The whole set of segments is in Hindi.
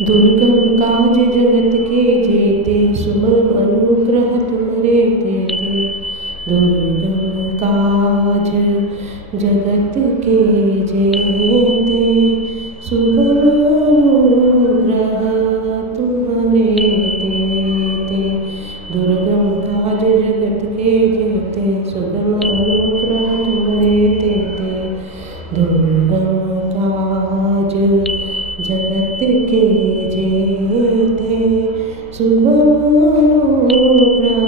दुर्गम काज जगत के जेते, सुगम अनुग्रह तुम्हारे तेते। दुर्गम काज जगत के जेते, सुगम अनुग्रह तुम्हारे तेते। दुर्गम काज जगत के जेते, सुगम अनुग्रह तुम्हारे तेते। दुर्गम काज जगत के जेते, सुगम अनुग्रह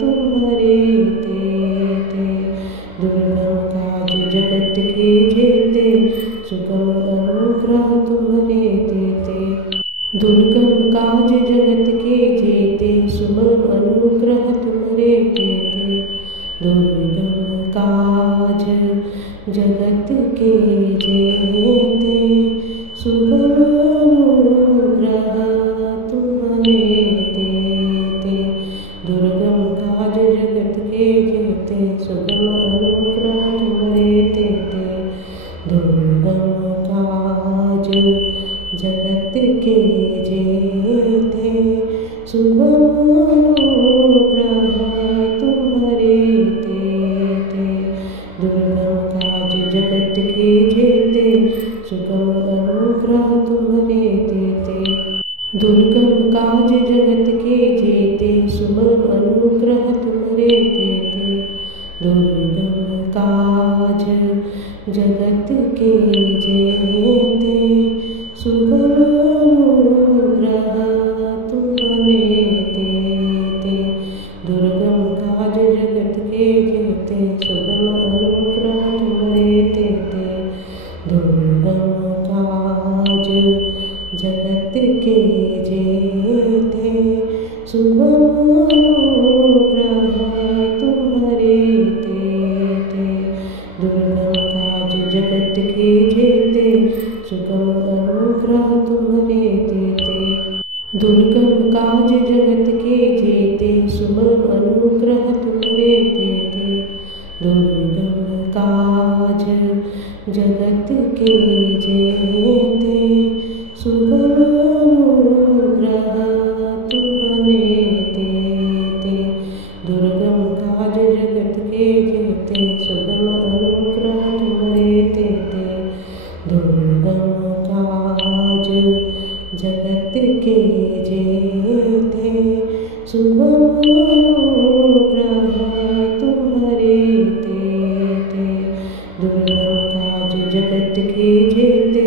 तुम्हारे तेते। दुर्गम काज जगत के जेते, सुगम अनुग्रह तुम्हारे तेते। दुर्गम काज जगत के जेते, सुगम अनुग्रह तुम्हारे तेते। दुर्गम काज जगत के जेते, सुगम अनुग्रह तुम्हारे तेते। दुर्गम काज जगत के जेते, सुगम अनुग्रह तुम्हारे तेते। दुर्गम काज जगत के जेते, सुगम अनुग्रह तुम्हारे तेते। दुर्गम काज जगत के जेते, सुगम अनुग्रह तुम्हारे तेते। दुर्गम काज जगत के जेते, सुगम अनुग्रह तुम्हारे तेते। दुर्गम काज जगत के जेते, सुगम अनुग्रह तुम्हारे तेते। दुर्गम काज जगत के जेते, सुगम अनुग्रह तुम्हारे तेते। दुर्गम काज जगत के जेते, सुगम अनुग्रह तुम्हारे तेते। दुर्गम काज जगत के जेते, सुगम अनुग्रह तुम्हारे तेते। दुर्गम काज जगत के जेते, सुगम अनुग्रह तुम्हारे तेते। दुर्गम काज जगत के जेते, सुगम अनुग्रह तुम्हारे तेते। दुर्गम काज जगत के जेते, सुगम अनुग्रह तुम्हारे तेते। दुर्गम काज जगत के जेते, सुगम अनुग्रह तुम्हारे तेते। दुर्गम काज जगत के जेते,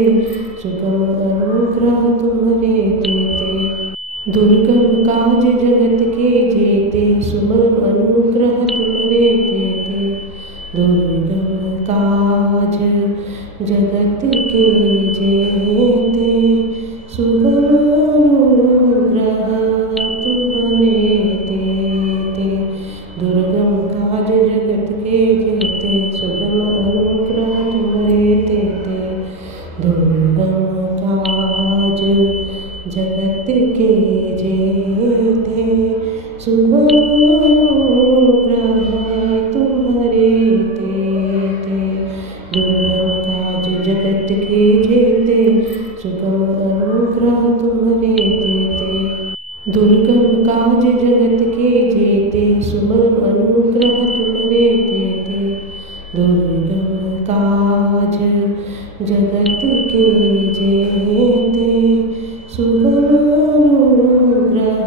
सुगम अनुग्रह तुम्हारे तेते। दुर्गम काज जगत के जेते, सुगम अनुग्रह तुम्हारे तेते। दुर्गम काज जगत के जेते, सुगम अनुग्रह तुम्हारे तेते। दुर्गम काज जगत के जेते, सुगम अनुग्रह तुम्हारे तेते। दुर्गम काज जगत के जेते, सुगम अनुग्रह तुम्हारे तेते। दुर्गम काज जगत के जेते, सुगम अनुग्रह तुम्हारे तेते। दुर्गम काज जगत के जेते, सुगम अनुग्रह तुम्हारे तेते। दुर्गम काज जगत के जेते, सुगम अनुग्रह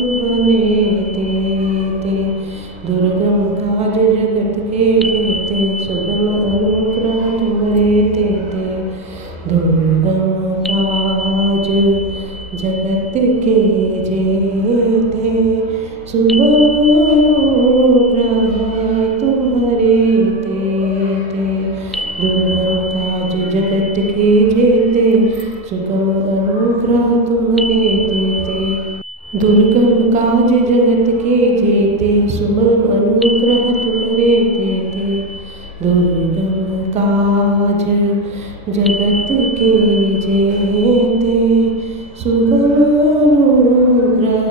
तुम्हारे तेते। दुर्गम काज जगत के जेते, सुगम अनुग्रह तुम्हारे तेते। दुर्गम काज जगत के जेते, सुगम अनुग्रह तुम्हारे तेते। दुर्गम काज जगत के जेते, सुगम अनुग्रह तुम्हारे तेते। दुर्गम काज जगत के जेते, सुगम अनुग्रह तुम्हारे तेते। दुर्गम काज जगत के जेते, सुगम अनुग्रह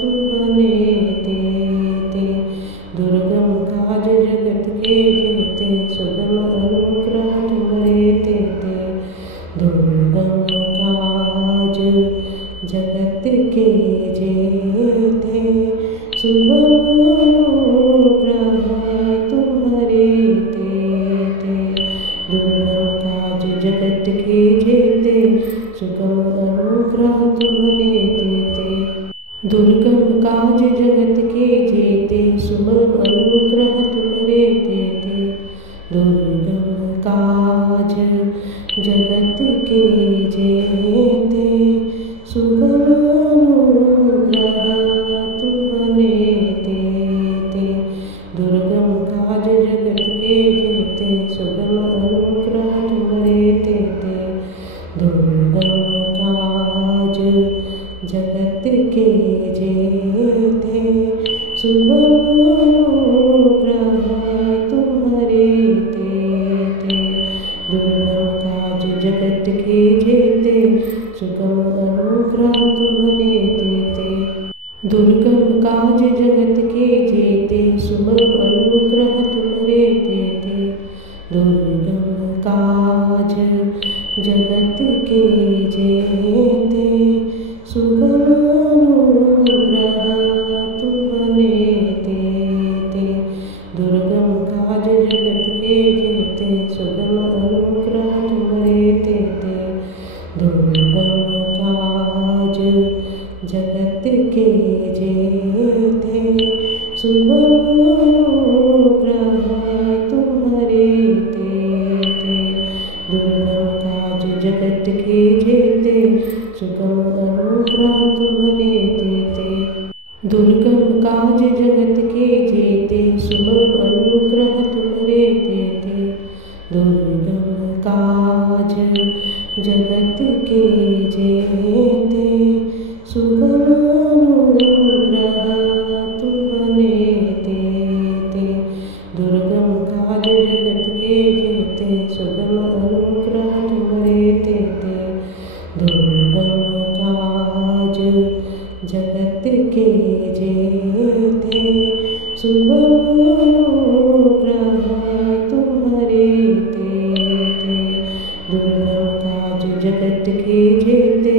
तुम्हारे तेते। दुर्गम काज जगत के जेते, सुगम अनुग्रह तुम्हारे तेते। दुर्गम काज के जेते सुगम अनुग्रह तुम्हारे तेते दुर्गम काज जगत के जेते सुगम अनुग्रह तुम्हारे तेते दुर्गम काज जगत के जेते सुगम अनुग्रह तुम्हारे तेते दुर्गम काज जगत के जेते सुगम अनुग्रह तुम्हारे तेते दुर्गम काज जगत के जेते सुगम अनुग्रह तुम्हारे तेते दुर्गम काज जगत के जेते सुगम अनुग्रह तुम्हारे तेते दुर्गम काज जगत के जेते सुगम अनुग्रह तुम्हारे तेते दुर्गम काज जगत के जेते सुगम अनुग्रह तुम्हारे तेते दुर्गम काज जगत के जेते सुगम अनुग्रह तुम्हारे तेते दुर्गम काज जगत के जेते सुगम अनुग्रह तुम्हारे तेते दुर्गम काज जगत के जेते सुगम अनुग्रह तुम्हारे तेते दुर्गम काज जगत के जेते सुगम अनुग्रह तुम्हारे तेते दुर्गम काज जगत के जेते सुगम अनुग्रह तुम्हारे तेते दुर्गम काज जगत के जेते सुगम अनुग्रह तुम्हारे तेते दुर्गम काज जगत के जेते सुगम अनुग्रह तुम्हारे तेते दुर्गम काज जगत के जेते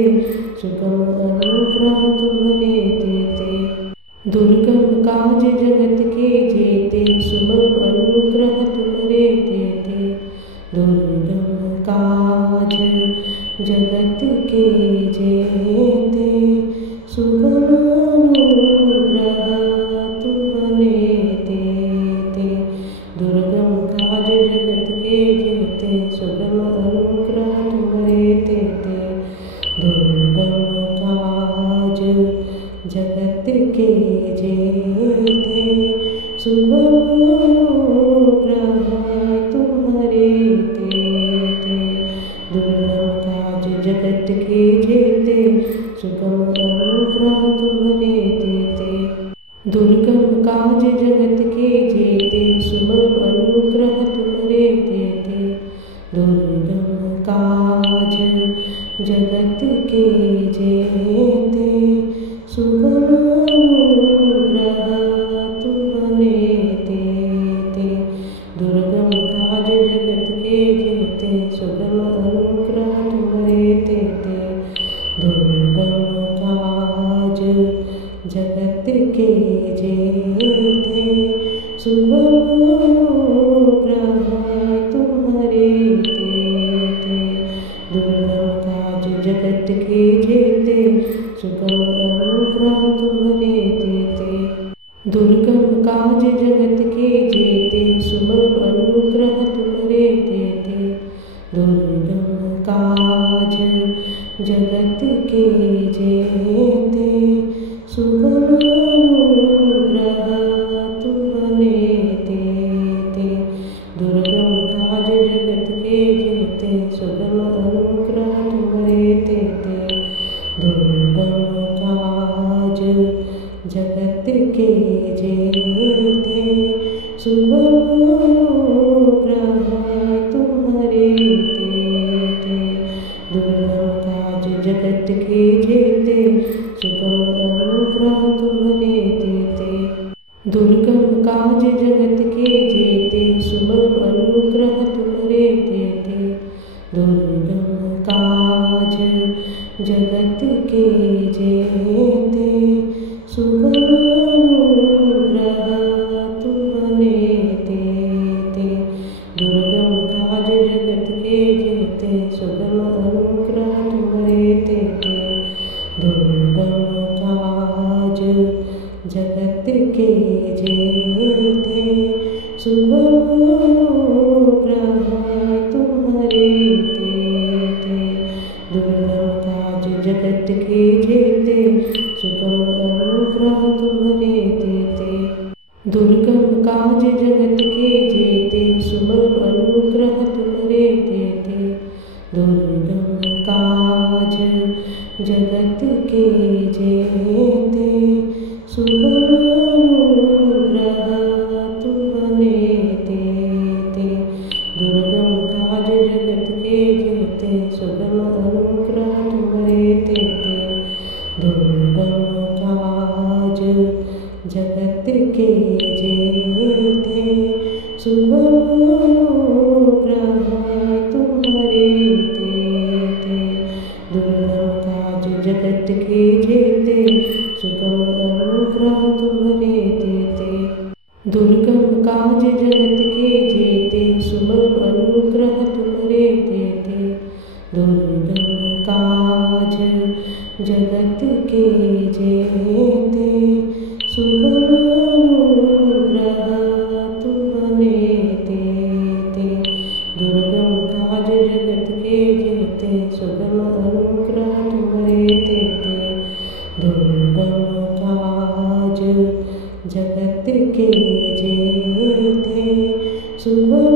सुगम अनुग्रह तुम्हारे तेते दुर्गम काज जगत के जेते सुगम अनुग्रह तुम्हारे तेते दुर्गम काज जगत के जेते सुगम अनुग्रह तुम्हारे तेते दुर्गम काज जगत के जेते सुगम अनुग्रह तुम्हारे तेते दुर्गम काज जगत के जेते सुगम अनुग्रह तुम्हारे तेते दुर्गम काज जगत के जेते सुगम अनुग्रह तुम्हारे तेते दुर्गम काज जगत के जेते सुगम अनुग्रह तुम्हारे तेते दुर्गम काज जगत के जेते सुगम अनुग्रह तुम्हारे तेते दुर्गम काज जगत के जेते सुगम अनुग्रह तुम्हारे तेते दुर्गम काज जगत के जेते सुगम अनुग्रह तुम्हारे तेते दुर्गम काज जगत के जेते सुगम अनुग्रह तुम्हारे तेते दुर्गम काज जगत के जेते सुगम अनुग्रह तुम्हारे तेते दुर्गम काज जगत के जेते सुगम अनुग्रह तुम्हारे तेते दुर्गम काज जगत के जेते सुगम अनुग्रह तुम्हारे तेते दुर्गम काज जगत के जेते सुगम अनुग्रह तुम्हारे तेते दुर्गम काज जगत के जेते सुगम अनुग्रह तुम्हारे तेते दुर्गम काज जगत के जेते सुगम अनुग्रह तुम्हारे तेते दुर्गम काज जगत के जेते सुगम अनुग्रह तुम्हारे तेते दुर्गम काज जगत के जेते सुगम अनुग्रह तुम्हारे तेते। दुर्गम काज जगत के जेते सुगम अनुग्रह तुम्हारे तेते। दुर्गम काज जगत के जेते सुगम अनुग्रह तुम्हारे तेते। दुर्गम काज जगत के जेते सुगम अनुग्रह तुम्हारे तेते। दुर्गम काज जगत के जेते सुगम अनुग्रह तुम्हारे तेते। दुर्गम काज जगत के जेते सुगम अनुग्रह तुम्हारे तेते। दुर्गम काज जगत के जेते सुगम अनुग्रह तुम्हारे तेते। दुर्गम काज जगत के जेते सुगम अनुग्रह तुम्हारे तेते। दुर्गम काज जगत के जेते सुगम अनुग्रह तुम्हारे तेते। दुर्गम काज जगत के जेते सुगम अनुग्रह तुम्हारे तेते। दुर्गम काज जगत के जेते सुगम अनुग्रह तुम्हारे तेते। दुर्गम काज जगत के जेते सुगम अनुग्रह तुम्हारे तेते। दुर्गम काज जगत के जेते सुगम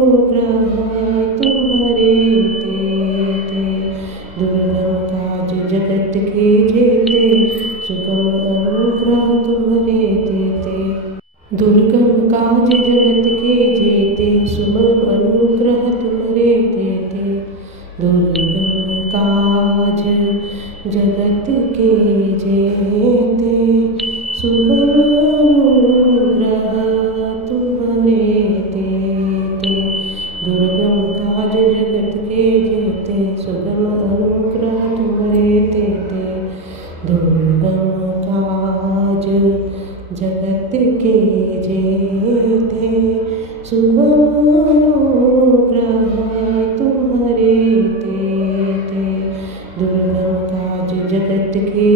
अनुग्रह तुम्हारे तेते। दुर्गम काज जगत के जेते सुगम अनुग्रह तुम्हारे तेते। दुर्गम काज जगत के जेते सुगम अनुग्रह तुम्हारे तेते। दुर्गम काज जगत के जेते सुगम अनुग्रह तुम्हारे तेते। दुर्गम काज जगत के जेते सुगम अनुग्रह तुम्हारे तेते। दुर्गम काज जगत के जेते सुगम अनुग्रह तुम्हारे तेते। दुर्गम काज जगत के